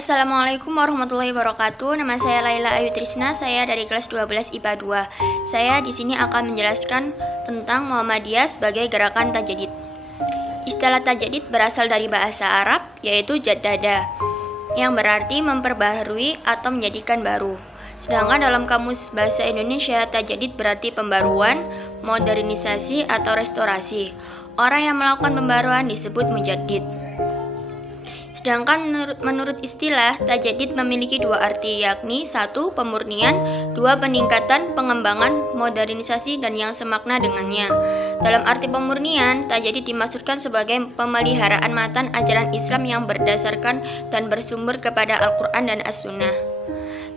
Assalamualaikum warahmatullahi wabarakatuh. Nama saya Laila Ayu Trisna, saya dari kelas 12 IPA 2. Saya di sini akan menjelaskan tentang Muhammadiyah sebagai gerakan tajdid. Istilah tajdid berasal dari bahasa Arab, yaitu jaddada, yang berarti memperbaharui atau menjadikan baru. Sedangkan dalam kamus bahasa Indonesia, tajdid berarti pembaruan, modernisasi, atau restorasi. Orang yang melakukan pembaruan disebut mujaddid. Sedangkan menurut istilah, tajdid memiliki dua arti, yakni satu, pemurnian, dua, peningkatan, pengembangan, modernisasi, dan yang semakna dengannya. Dalam arti pemurnian, tajdid dimaksudkan sebagai pemeliharaan matan ajaran Islam yang berdasarkan dan bersumber kepada Al-Quran dan As-Sunnah.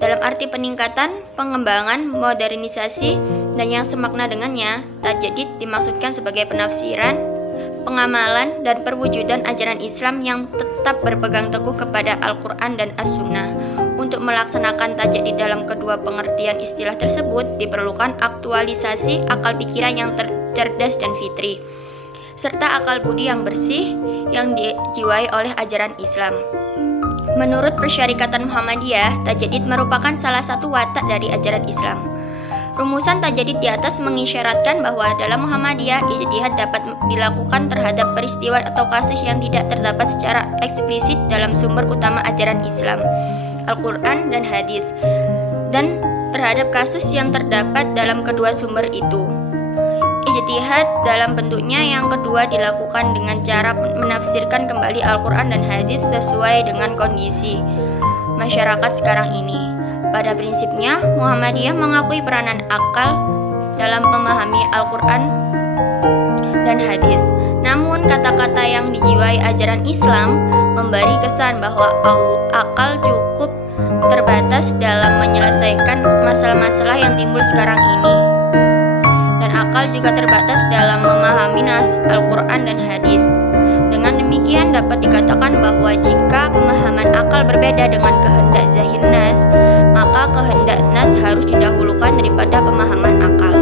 Dalam arti peningkatan, pengembangan, modernisasi, dan yang semakna dengannya, tajdid dimaksudkan sebagai penafsiran, pengamalan, dan perwujudan ajaran Islam yang tetap berpegang teguh kepada Al-Quran dan As-Sunnah. Untuk melaksanakan tajdid dalam kedua pengertian istilah tersebut, diperlukan aktualisasi akal pikiran yang cerdas dan fitri, serta akal budi yang bersih yang dijiwai oleh ajaran Islam. Menurut Persyarikatan Muhammadiyah, tajdid merupakan salah satu watak dari ajaran Islam. Rumusan tajdid di atas mengisyaratkan bahwa dalam Muhammadiyah, ijtihad dapat dilakukan terhadap peristiwa atau kasus yang tidak terdapat secara eksplisit dalam sumber utama ajaran Islam, Al-Quran dan Hadis, dan terhadap kasus yang terdapat dalam kedua sumber itu. Ijtihad dalam bentuknya yang kedua dilakukan dengan cara menafsirkan kembali Al-Quran dan Hadis sesuai dengan kondisi masyarakat sekarang ini. Pada prinsipnya, Muhammadiyah mengakui peranan akal dalam memahami Al-Quran dan Hadis. Namun, kata-kata yang dijiwai ajaran Islam memberi kesan bahwa akal cukup terbatas dalam menyelesaikan masalah-masalah yang timbul sekarang ini. Dan akal juga terbatas dalam memahami nas Al-Quran dan Hadis. Dengan demikian, dapat dikatakan bahwa jika pemahaman akal berbeda dengan kehendak zahir nas, maka kehendak nas harus didahulukan daripada pemahaman akal.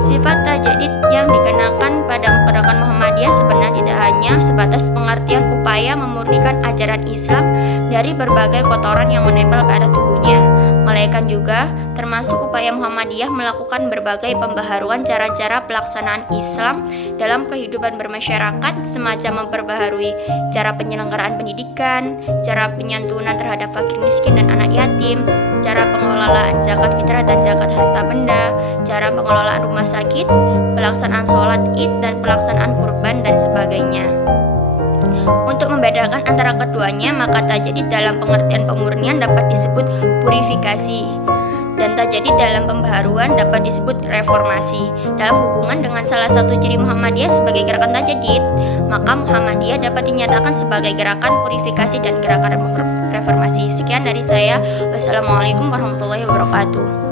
Sifat tajdid yang dikenakan pada gerakan Muhammadiyah sebenarnya tidak hanya sebatas pengertian upaya memurnikan ajaran Islam dari berbagai kotoran yang menempel pada tubuhnya, melainkan juga termasuk upaya Muhammadiyah melakukan berbagai pembaharuan cara-cara pelaksanaan Islam dalam kehidupan bermasyarakat, semacam memperbaharui cara penyelenggaraan pendidikan, cara penyantunan terhadap fakir miskin dan anak yatim, cara pengelolaan zakat fitrah dan zakat harta benda, cara pengelolaan rumah sakit, pelaksanaan sholat id dan pelaksanaan kurban dan sebagainya. Untuk membedakan antara keduanya, maka tajdid dalam pengertian pemurnian dapat disebut purifikasi, dan tajdid dalam pembaharuan dapat disebut reformasi. Dalam hubungan dengan salah satu ciri Muhammadiyah sebagai gerakan tajdid, maka Muhammadiyah dapat dinyatakan sebagai gerakan purifikasi dan gerakan reformasi. Sekian dari saya. Wassalamualaikum warahmatullahi wabarakatuh.